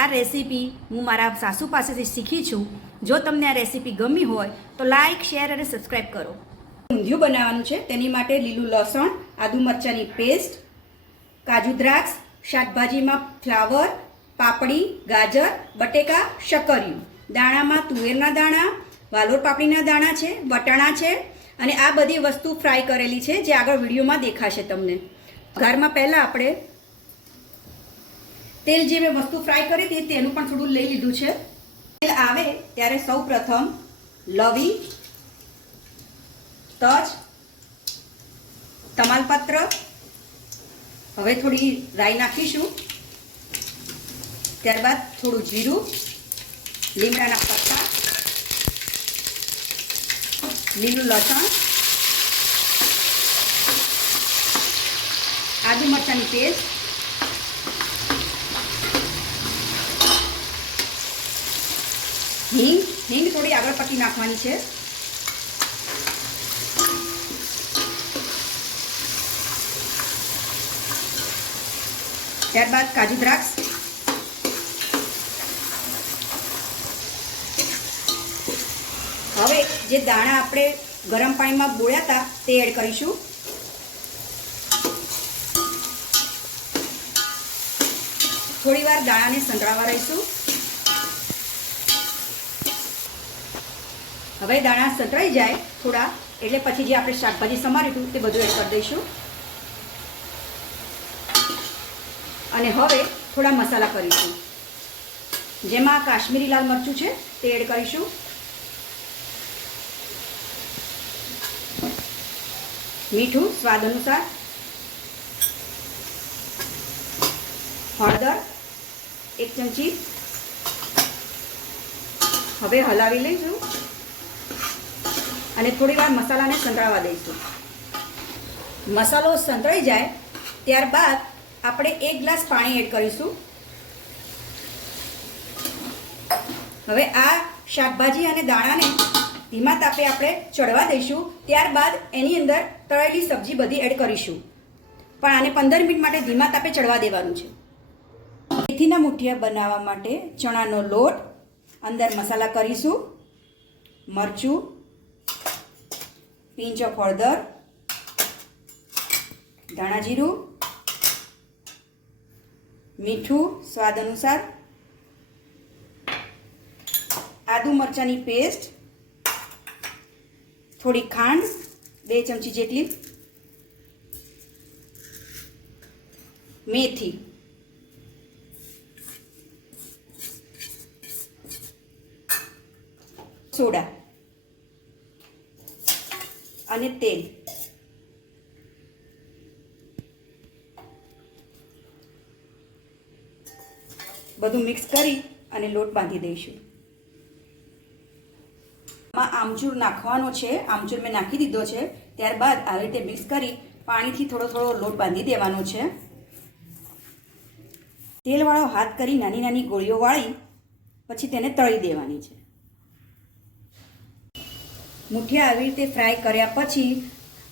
આ રેસીપી હું મારા સાસુ પાસેથી શીખી છું. જો તમને આ રેસીપી ગમી હોય, તો લાઇક શેર અને સબસ્ક્રાઈબ કરો. ઊંધિયું બનાવવાનું છે. તેની માટે લીલું લસણ, આદુ મરચાંની પેસ્ટ કાજુ દ્રાક્ષ, શાકભાજીમાં ફ્લાવર પાપડી, ગાજર, બટેકા શકરિયું દાણામાં તુવેરના દાણા, વાલોર પાપડીના દાણા છે, વટાણા છે અને આ બધી વસ્તુ ફ્રાય કરેલી છે, જે આગળ વિડીયોમાં દેખાશે તમને. ઘરમાં પહેલાં આપણે તેલ જે મેં વસ્તુ ફ્રાય કરી હતી તેનું પણ થોડું લઈ લીધું છે. તેલ આવે ત્યારે સૌ પ્રથમ લવિંગ, તજ, તમાલપત્ર, હવે થોડી રાઈ નાખીશું. ત્યારબાદ થોડું જીરું, લીમડાના પત્તા, લીલું લસણ, આદુ મરચાંની પેસ્ટ હિંગ થોડી આગળ પટી નાખવાની છે. ત્યારબાદ કાજુ દ્રાક્ષ. હવે જે દાણા આપણે ગરમ પાણીમાં બોળ્યા હતા તે એડ કરીશું. થોડી વાર દાણાને સંતળાવા રહીશું. હવે દાણા સંતરાઈ જાય થોડા, એટલે પછી જે આપણે શાકભાજી સમારીશું તે બધું એડ કરી દઈશું. અને હવે થોડા મસાલા કરીશું. જેમાં કાશ્મીરી લાલ મરચું છે તે એડ કરીશું. મીઠું સ્વાદ અનુસાર. હળદર, એક ચમચી. હવે હલાવી લઈશું. અને થોડી વાર મસાલાને સંતળાવા દઈશું. મસાલો સંતળાઈ જાય, ત્યારબાદ આપણે એક ગ્લાસ પાણી એડ કરીશું. હવે આ શાકભાજી અને દાણાને ધીમા તાપે આપણે ચડવા દઈશું. ત્યારબાદ એની અંદર તળેલી સબ્જી બધી એડ કરીશું. પણ આને પંદર મિનિટ માટે ધીમા તાપે ચડવા દેવાનું છે. મેથીના મુઠિયા બનાવવા માટે ચણાનો લોટ, અંદર મસાલા કરીશું, મરચું પિંચ ઓફ હળદર ધાણા જીરું. મીઠું સ્વાદ અનુસાર. આદુ મરચાંની પેસ્ટ થોડી ખાંડ, બે ચમચી જેટલી. મેથી. સોડા. અને તેલ. બધું મિક્સ કરી અને લોટ બાંધી દઈશું. આમાં આમચૂર નાખવાનો છે. આમચૂર મેં નાખી દીધો છે. ત્યારબાદ આવી રીતે મિક્સ કરી પાણીથી થોડો થોડો લોટ બાંધી દેવાનો છે. તેલવાળો હાથ કરી નાની નાની ગોળીઓ વાળી પછી તેને તળી દેવાની છે. મુઠિયા આવી રીતે ફ્રાય કર્યા પછી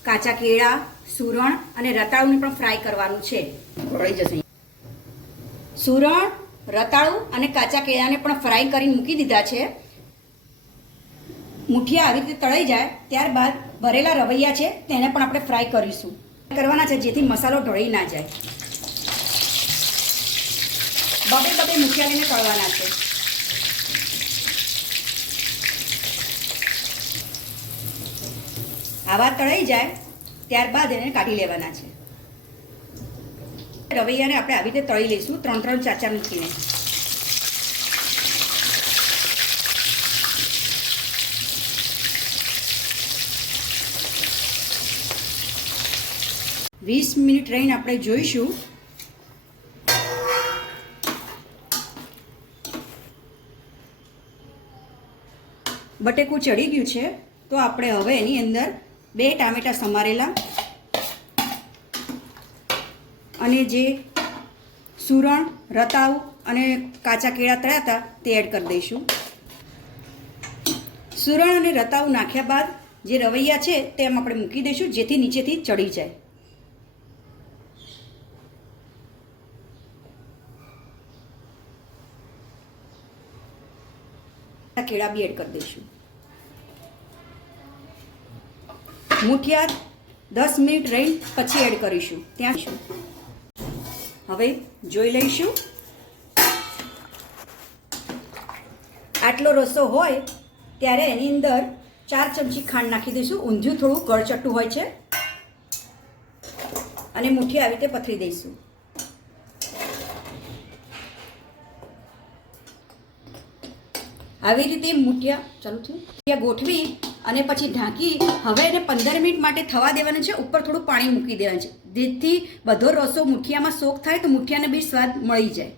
કાચા કેળા સુરણ અને રતાળુને પણ ફ્રાય કરવાનું છે. ગળી જશે સુરણ રતાળું અને કાચા કેળાને પણ ફ્રાય કરીને મૂકી દીધા છે. મુઠિયા આવી રીતે તળાઈ જાય ત્યારબાદ ભરેલા રવૈયા છે તેને પણ આપણે ફ્રાય કરીશું. કરવાના છે જેથી મસાલો ઢળી ના જાય. બબે બબે મુઠિયા લઈને તળવાના છે. આવા તળાઈ જાય, ત્યારબાદ એને કાઢી લેવાના છે. રવૈયાને આપણે આવી રીતે તળી લઈશું, ત્રણ ત્રણ ચાચા મૂકીને. વીસ મિનિટ રહીને આપણે જોઈશું. બટેકું ચડી ગયું છે, તો આપણે હવે એની અંદર બે ટામેટાં સમારેલા. અને જે સુરણ રતાવ અને કાચા કેળા તળ્યા હતા તે એડ કરી દઈશું. સુરણ અને રતાવ નાખ્યા બાદ જે રવૈયા છે તેમ આપણે મૂકી દઈશું, જેથી નીચેથી ચડી જાય. કેળા બી એડ કરી દઈશું. મુઠિયા દસ મિનિટ રહી પછી એડ કરીશું. ત્યાં શું? હવે જોઈ લઈશું. આટલો રસો હોય ત્યારે એની અંદર ચાર ચમચી ખાંડ નાખી દઈશું. ઊંધિયું થોડું ગળચટ્ટું હોય છે. અને મુઠ્ઠી આવી રીતે પથરી દઈશું. આવી રીતે મુઠિયા ચાલુ થયું. ગોઠવી અને પછી ઢાંકી હવે એને પંદર મિનિટ માટે થવા દેવાનું છે. ઉપર થોડું પાણી મૂકી દેવાનું છે. જેથી બધો રસો મુઠિયામાં સોક થાય તો મુઠિયાને બી સ્વાદ મળી જાય.